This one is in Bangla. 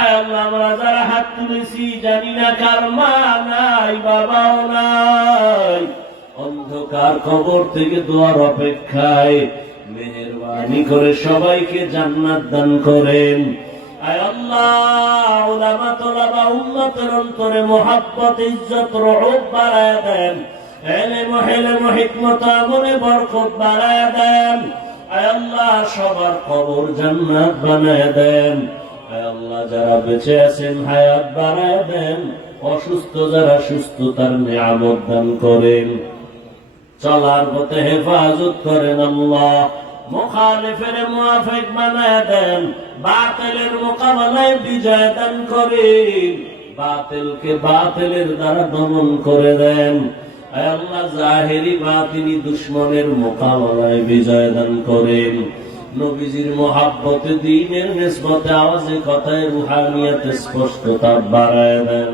আয় আল্লাহ আমরা যারা হাত তুলেছি জানি না কার মা নাই বাবাও নাই, অন্ধকার কবর থেকে দোয়ার অপেক্ষায়, মেহেরবানি করে সবাইকে জান্নাত দান করেন। আয় আল্লাহ উলামা তোলাবা উম্মতের অন্তরে মুহাব্বত ইজ্জত রহমত বাড়ায়া দেন, ইলম হিকমত আমলে বরকত বাড়ায়া দেন। আয় আল্লাহ সবার কবর জান্নাত বানায়া দেন। আয় আল্লাহ যারা বেঁচে আছেন হায়াত বাড়ায়া দেন, অসুস্থ যারা সুস্থতার নিয়ামত দান করেন, চলার পথে হেফাজত করেন আল্লাহ, মুখালিফের মুওয়াফিক বানায়া দেন, বাতিলের মোকাবেলায় বিজয় দান করেন, বাতিলকে বাতিলের দ্বারা দমন করে দেন। আয় আল্লাহ জাহেরি বাতিনি দুশমনের মোকাবেলায় বিজয় দান করেন। নবীজির মুহাব্বতে দ্বীনের নিসবতে আওয়াজে কথায় রুহানিয়াতে স্পষ্টতা বাড়ায় দেন।